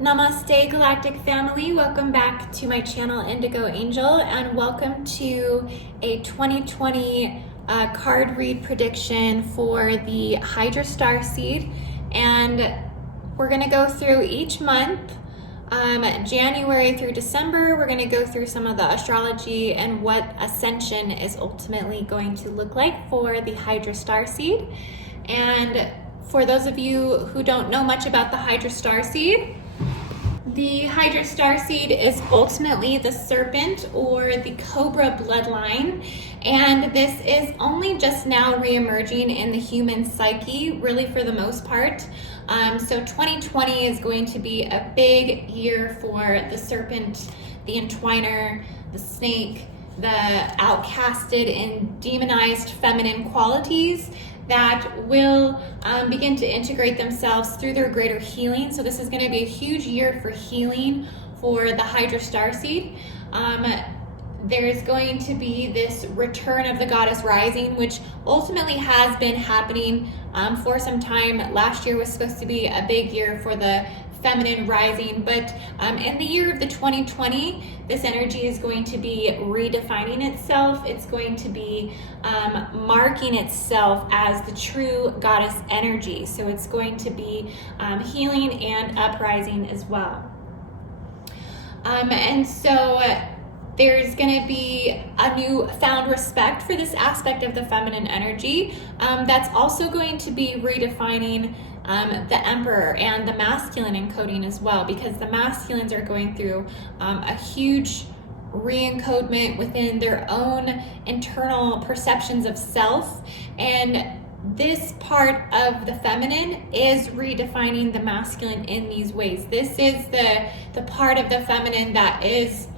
Namaste Galactic Family, welcome back to my channel Indigo Angel, and welcome to a 2020 card read prediction for the Hydra Starseed. And we're going to go through each month, January through December. We're going to go through some of the astrology and what ascension is ultimately going to look like for the Hydra Starseed. And for those of you who don't know much about the Hydra Starseed, the Hydra Starseed is ultimately the serpent or the cobra bloodline, and this is only just now re-emerging in the human psyche, really for the most part. So 2020 is going to be a big year for the serpent, the entwiner, the snake, the outcasted and demonized feminine qualities that will begin to integrate themselves through their greater healing. So this is going to be a huge year for healing for the Hydra Starseed. There's going to be this return of the goddess rising, which ultimately has been happening for some time. Last year was supposed to be a big year for the feminine rising, but in the year of the 2020, this energy is going to be redefining itself. It's going to be marking itself as the true goddess energy. So it's going to be healing and uprising as well. And so there's going to be a new found respect for this aspect of the feminine energy. That's also going to be redefining the emperor and the masculine encoding as well, because the masculines are going through a huge re-encodement within their own internal perceptions of self, and this part of the feminine is redefining the masculine in these ways. This is the part of the feminine that is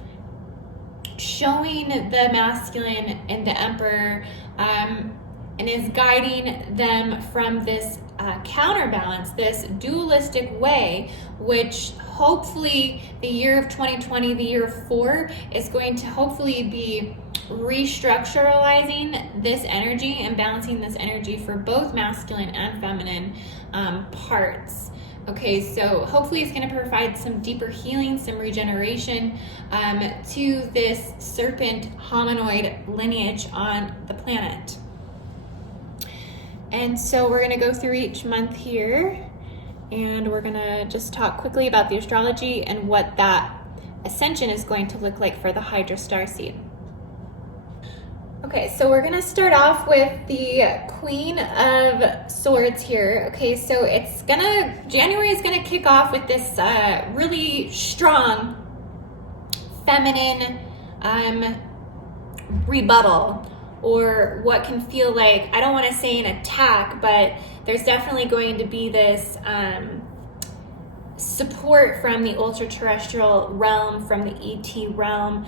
showing the masculine and the emperor and is guiding them from this counterbalance, this dualistic way, which hopefully the year of 2020, the year of 4, is going to hopefully be restructuralizing this energy and balancing this energy for both masculine and feminine parts. Okay, so hopefully it's going to provide some deeper healing, some regeneration to this serpent hominoid lineage on the planet. And so we're going to go through each month here, and we're going to just talk quickly about the astrology and what that ascension is going to look like for the Hydra Starseed. Okay, so we're going to start off with the Queen of Swords here. Okay, so January is going to kick off with this really strong feminine rebuttal, or what can feel like, I don't want to say an attack, but there's definitely going to be this support from the ultra-terrestrial realm, from the ET realm,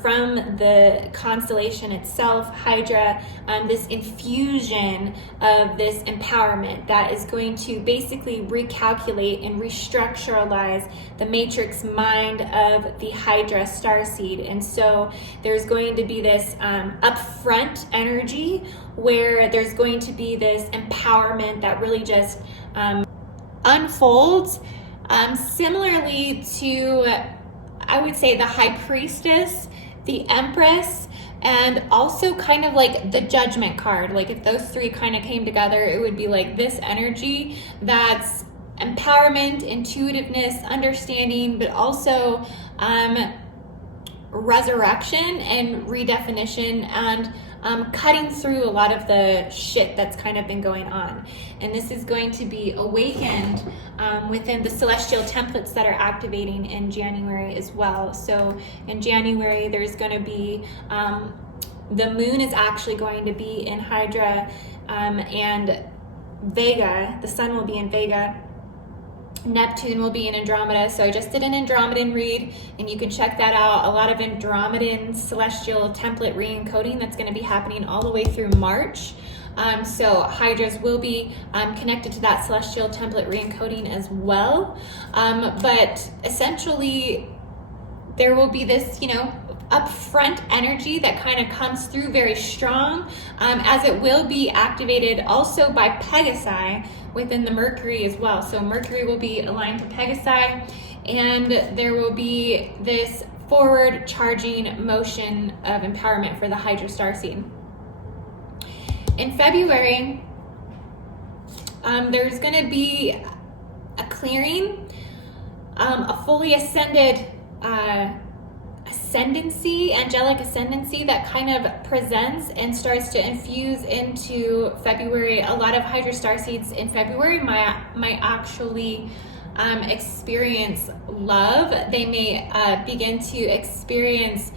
from the constellation itself, Hydra, this infusion of this empowerment that is going to basically recalculate and restructuralize the matrix mind of the Hydra Starseed. And so there's going to be this upfront energy where there's going to be this empowerment that really just unfolds. Similarly to, I would say, the High Priestess, the Empress, and also kind of like the Judgment card. Like if those three kind of came together, it would be like this energy that's empowerment, intuitiveness, understanding, but also resurrection and redefinition, and cutting through a lot of the shit that's kind of been going on. And this is going to be awakened within the celestial templates that are activating in January as well. So in January, there's going to be, the moon is actually going to be in Hydra, and Vega, the sun will be in Vega. Neptune will be in Andromeda. So I just did an Andromedan read, and you can check that out. A lot of Andromedan celestial template re-encoding that's going to be happening all the way through March. So Hydras will be connected to that celestial template re-encoding as well. But essentially, there will be this, upfront energy that kind of comes through very strong, as it will be activated also by Pegasi within the Mercury as well. So Mercury will be aligned to Pegasi, and there will be this forward charging motion of empowerment for the Hydra Starseed. In February, there's going to be a clearing, a fully ascended ascendancy, angelic ascendancy that kind of presents and starts to infuse into February. A lot of Hydra Starseeds in February might actually experience love. They may begin to experience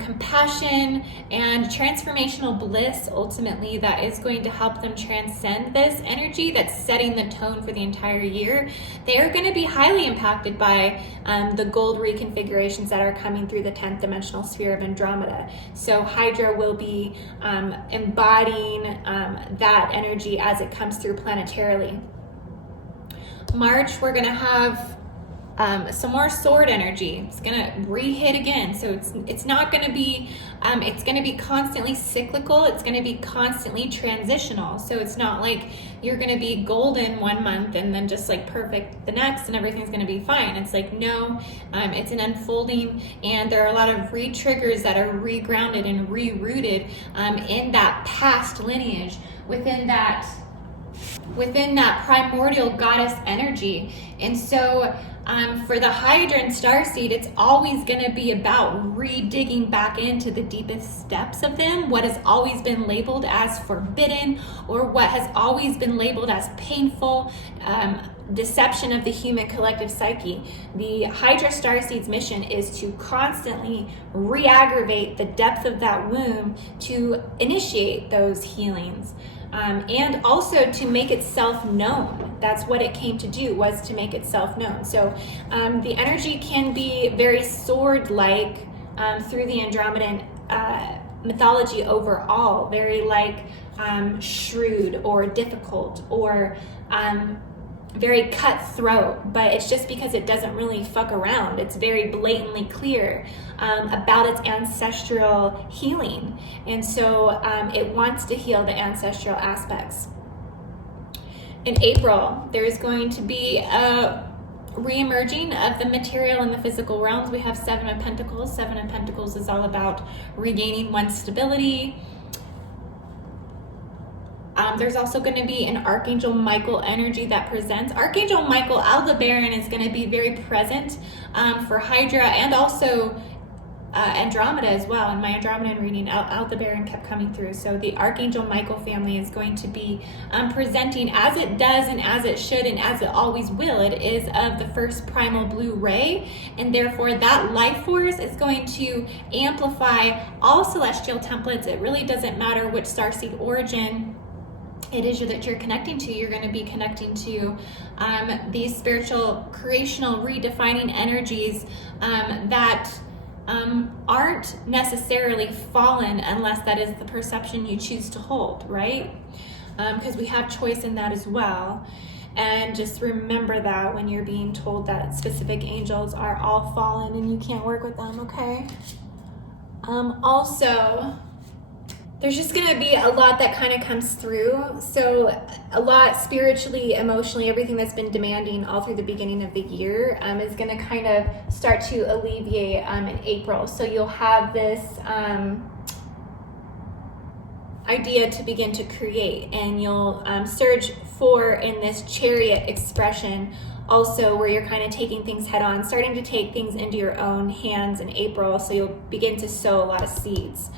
compassion and transformational bliss, ultimately, that is going to help them transcend this energy that's setting the tone for the entire year. They are going to be highly impacted by the gold reconfigurations that are coming through the 10th dimensional sphere of Andromeda. So Hydra will be embodying that energy as it comes through planetarily. March, we're going to have some more sword energy. It's gonna re-hit again, so it's not gonna be it's gonna be constantly cyclical. It's gonna be constantly transitional. So it's not like you're gonna be golden one month and then just like perfect the next and everything's gonna be fine. It's like, no, it's an unfolding, and there are a lot of re-triggers that are re-grounded and re-rooted in that past lineage, within that primordial goddess energy. And so for the Hydran Starseed, it's always going to be about re-digging back into the deepest depths of them, what has always been labeled as forbidden, or what has always been labeled as painful, deception of the human collective psyche. The Hydra Starseed's mission is to constantly re-aggravate the depth of that womb to initiate those healings. And also to make itself known. That's what it came to do, was to make itself known. So the energy can be very sword-like through the Andromedan mythology overall, very like shrewd or difficult or very cutthroat, but it's just because it doesn't really fuck around. It's very blatantly clear about its ancestral healing, and so it wants to heal the ancestral aspects. In April, there's going to be a re-emerging of the material and the physical realms. We have Seven of Pentacles. Seven of Pentacles is all about regaining one's stability. There's also going to be an Archangel Michael energy that presents. Archangel Michael, Aldebaran, is going to be very present for Hydra and also Andromeda as well. In my Andromedan reading, Aldebaran kept coming through. So the Archangel Michael family is going to be presenting, as it does and as it should and as it always will. It is of the first primal blue ray, and therefore that life force is going to amplify all celestial templates. It really doesn't matter which starseed origin it is that you're connecting to. You're going to be connecting to these spiritual, creational, redefining energies that aren't necessarily fallen, unless that is the perception you choose to hold, right? Because we have choice in that as well. And just remember that when you're being told that specific angels are all fallen and you can't work with them, okay? Also, there's just going to be a lot that kind of comes through. So a lot spiritually, emotionally, everything that's been demanding all through the beginning of the year is going to kind of start to alleviate in April. So you'll have this idea to begin to create, and you'll surge for in this chariot expression also, where you're kind of taking things head on, starting to take things into your own hands in April. So you'll begin to sow a lot of seeds.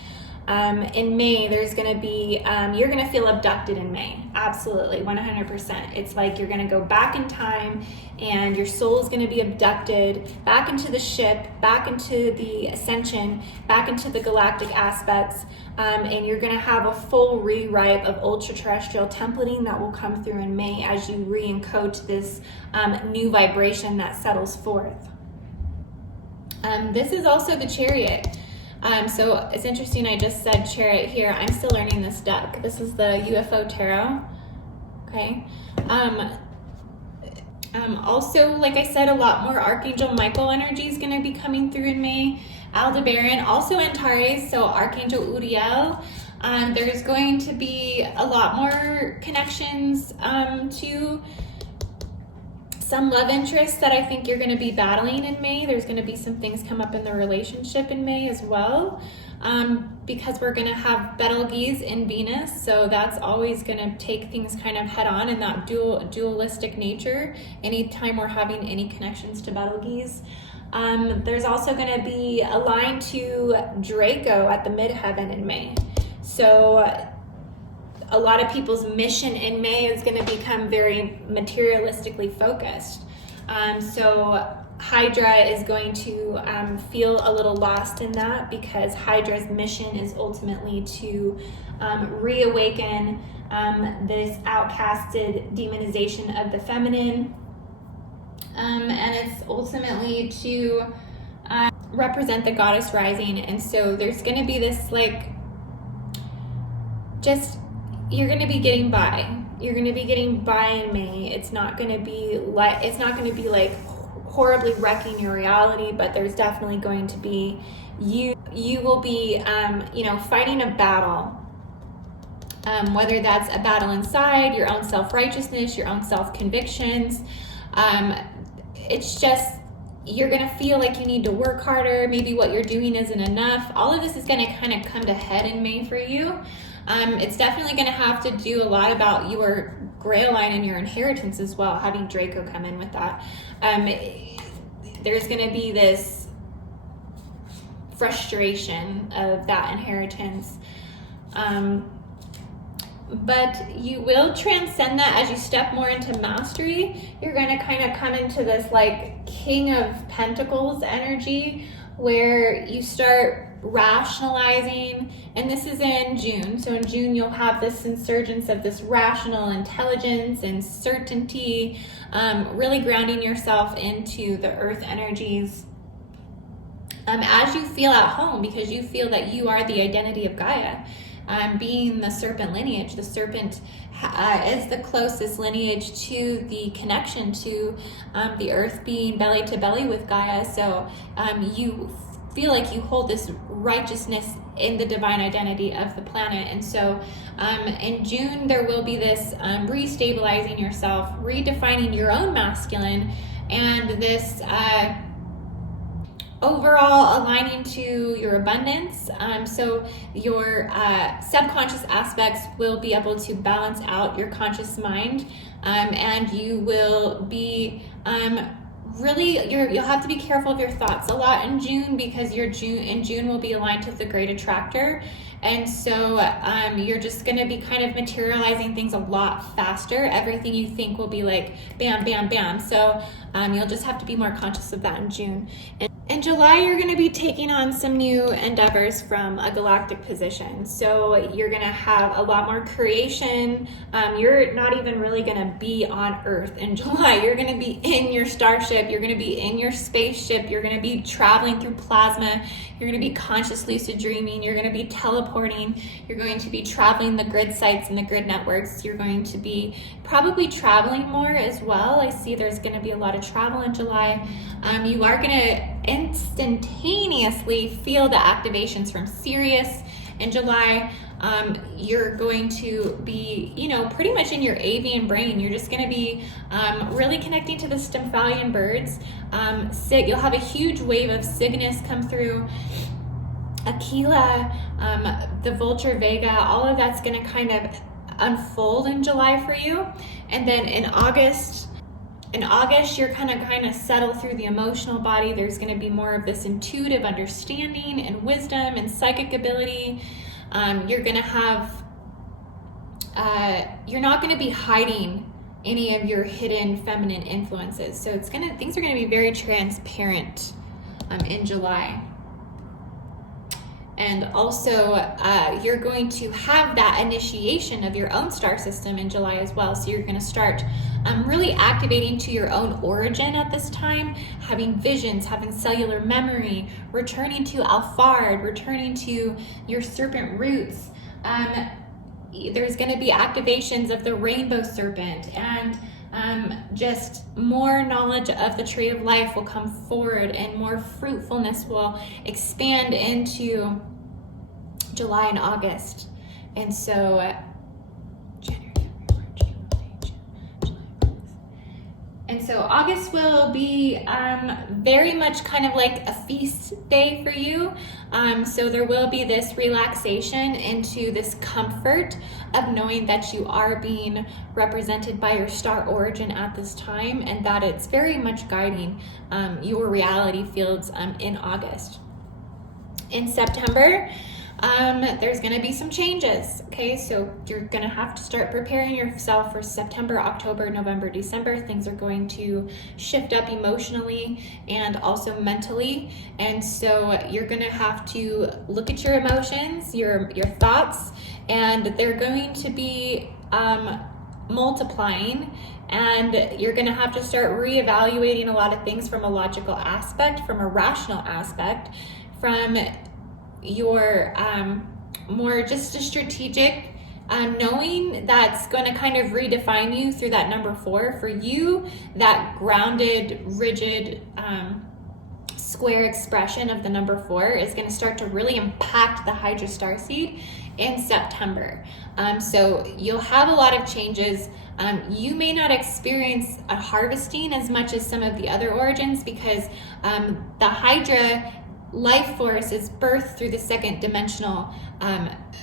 In May, there's going to be, you're going to feel abducted in May. Absolutely, 100%. It's like you're going to go back in time and your soul is going to be abducted back into the ship, back into the ascension, back into the galactic aspects, and you're going to have a full rewrite of ultra-terrestrial templating that will come through in May as you re-encode this new vibration that settles forth. This is also the Chariot. So it's interesting, I just said Chariot here. I'm still learning this deck. This is the UFO Tarot, okay? Also, like I said, a lot more Archangel Michael energy is going to be coming through in May. Aldebaran, also Antares, so Archangel Uriel. There's going to be a lot more connections to some love interests that I think you're going to be battling in May. There's going to be some things come up in the relationship in May as well, because we're going to have Betelgeuse in Venus, so that's always going to take things kind of head on in that dualistic nature anytime we're having any connections to Betelgeuse. There's also going to be a line to Draco at the midheaven in May. So a lot of people's mission in May is going to become very materialistically focused. So Hydra is going to feel a little lost in that, because Hydra's mission is ultimately to reawaken this outcasted demonization of the feminine. And it's ultimately to represent the goddess rising. And so there's going to be this you're going to be getting by. You're going to be getting by in May. It's not going to be like horribly wrecking your reality, but there's definitely going to be you will be fighting a battle. Whether that's a battle inside your own self-righteousness, your own self-convictions. It's just, you're going to feel like you need to work harder. Maybe what you're doing isn't enough. All of this is going to kind of come to head in May for you. It's definitely going to have to do a lot about your grail line and your inheritance as well, having Draco come in with that. There's going to be this frustration of that inheritance. But you will transcend that as you step more into mastery. You're going to kind of come into this King of Pentacles energy, where you start rationalizing, and this is in June. So in June, you'll have this insurgence of this rational intelligence and certainty, really grounding yourself into the earth energies as you feel at home, because you feel that you are the identity of Gaia. Being the serpent lineage, the serpent is the closest lineage to the connection to the earth being belly to belly with Gaia. So you feel like you hold this righteousness in the divine identity of the planet. And so in June, there will be this restabilizing yourself, redefining your own masculine, and this overall aligning to your abundance. So your subconscious aspects will be able to balance out your conscious mind, and you will be you'll have to be careful of your thoughts a lot in June, because June will be aligned to the great attractor. And so you're just going to be kind of materializing things a lot faster. Everything you think will be like bam, bam, bam. So you'll just have to be more conscious of that in June. In July, you're going to be taking on some new endeavors from a galactic position. So you're going to have a lot more creation. You're not even really going to be on Earth in July. You're going to be in your starship. You're going to be in your spaceship. You're going to be traveling through plasma. You're going to be conscious lucid dreaming. You're going to be teleporting. You're going to be traveling the grid sites and the grid networks. You're going to be probably traveling more as well. I see there's going to be a lot of travel in July. You are going to instantaneously feel the activations from Sirius in July. You're going to be, pretty much in your avian brain. You're just going to be really connecting to the Stymphalian birds. You'll have a huge wave of Cygnus come through. Aquila, the Vulture Vega, all of that's going to kind of unfold in July for you. And then in August, you're kind of settle through the emotional body. There's going to be more of this intuitive understanding and wisdom and psychic ability. You're going to have, you're not going to be hiding any of your hidden feminine influences. So things are going to be very transparent in July. And also, you're going to have that initiation of your own star system in July as well. So you're going to start really activating to your own origin at this time, having visions, having cellular memory, returning to Alphard, returning to your serpent roots. There's going to be activations of the rainbow serpent, and just more knowledge of the tree of life will come forward, and more fruitfulness will expand into July and August. And so And so August will be very much kind of like a feast day for you. So there will be this relaxation into this comfort of knowing that you are being represented by your star origin at this time, and that it's very much guiding your reality fields in August. In September, there's going to be some changes. Okay, so you're going to have to start preparing yourself for September, October, November, December. Things are going to shift up emotionally and also mentally, and so you're going to have to look at your emotions, your thoughts, and they're going to be multiplying, and you're going to have to start reevaluating a lot of things from a logical aspect, from a rational aspect, from your more just a strategic knowing that's going to kind of redefine you through that number 4. For you, that grounded, rigid, square expression of the number 4 is going to start to really impact the Hydra Starseed in September. So you'll have a lot of changes. You may not experience a harvesting as much as some of the other origins, because the Hydra life force is birthed through the second dimensional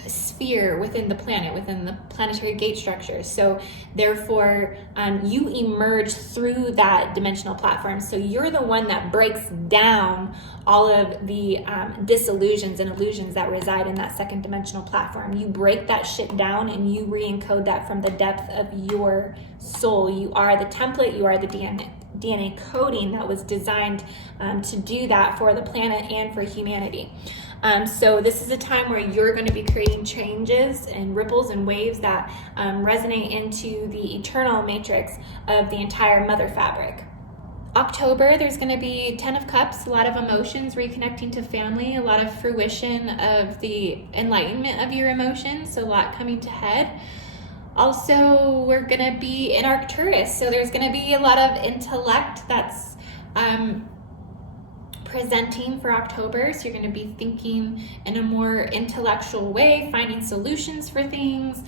sphere within the planet, within the planetary gate structure. So therefore, you emerge through that dimensional platform. So you're the one that breaks down all of the disillusions and illusions that reside in that second dimensional platform. You break that shit down and you re-encode that from the depth of your soul. You are the template, you are the DNA coding that was designed to do that for the planet and for humanity. So this is a time where you're going to be creating changes and ripples and waves that resonate into the eternal matrix of the entire mother fabric. October, there's going to be 10 of Cups, a lot of emotions, reconnecting to family, a lot of fruition of the enlightenment of your emotions, so a lot coming to head. Also, we're going to be in Arcturus, so there's going to be a lot of intellect that's presenting for October. So you're going to be thinking in a more intellectual way, finding solutions for things.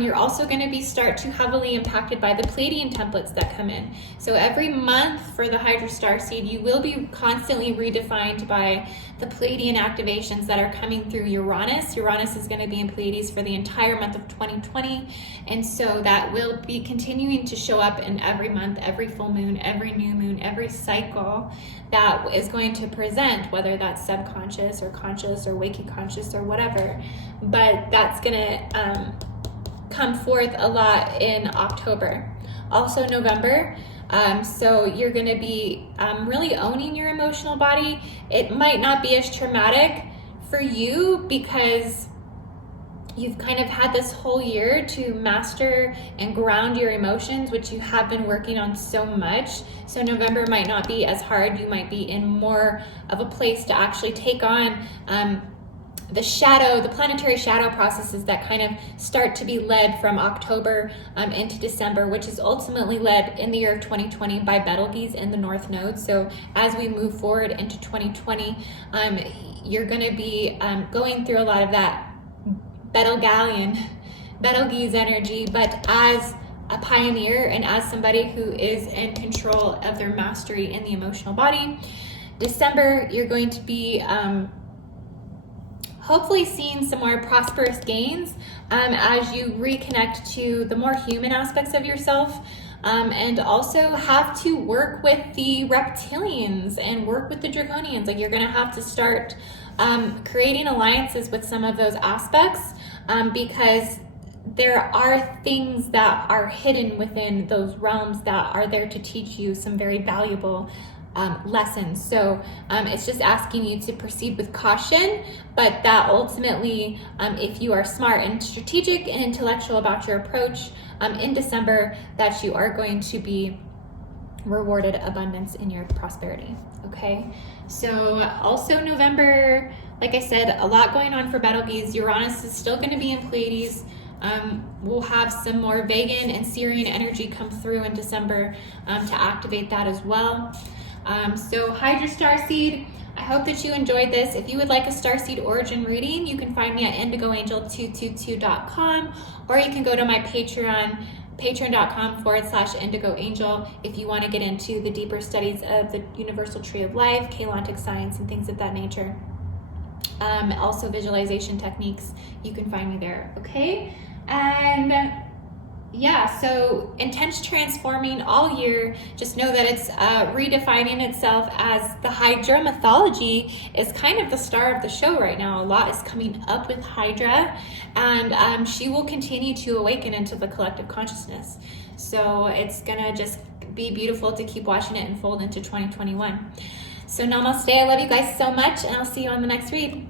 You're also going to be start to heavily impacted by the Pleiadian templates that come in. So every month for the Hydra Starseed, you will be constantly redefined by the Pleiadian activations that are coming through Uranus. Uranus is going to be in Pleiades for the entire month of 2020, and so that will be continuing to show up in every month, every full moon, every new moon, every cycle that is going to present, whether that's subconscious or conscious or waking conscious or whatever. But that's going to come forth a lot in October. Also November, so you're going to be really owning your emotional body. It might not be as traumatic for you because you've kind of had this whole year to master and ground your emotions, which you have been working on so much. So November might not be as hard. You might be in more of a place to actually take on the planetary shadow processes that kind of start to be led from October into December, which is ultimately led in the year of 2020 by Betelgeuse in the North Node. So as we move forward into 2020, you're going to be going through a lot of that Betelgeuse energy, but as a pioneer and as somebody who is in control of their mastery in the emotional body. December, you're going to be hopefully seeing some more prosperous gains as you reconnect to the more human aspects of yourself, and also have to work with the reptilians and work with the draconians. Like, you're going to have to start creating alliances with some of those aspects, because there are things that are hidden within those realms that are there to teach you some very valuable lessons. So it's just asking you to proceed with caution, but that ultimately, if you are smart and strategic and intellectual about your approach in December, that you are going to be rewarded abundance in your prosperity. Okay, so also November, like I said, a lot going on for Betelgeuse. Uranus is still going to be in Pleiades. We'll have some more Vegan and Syrian energy come through in December to activate that as well. So Hydra Starseed, I hope that you enjoyed this. If you would like a Starseed origin reading, you can find me at indigoangel222.com, or you can go to my Patreon patreon.com/indigo angel if you want to get into the deeper studies of the universal tree of life, Kalantic science, and things of that nature. Also visualization techniques, you can find me there, okay? And yeah, so intense transforming all year. Just know that it's redefining itself as the Hydra mythology is kind of the star of the show right now. A lot is coming up with Hydra, and she will continue to awaken into the collective consciousness. So it's gonna just be beautiful to keep watching it unfold into 2021. So namaste, I love you guys so much, and I'll see you on the next read.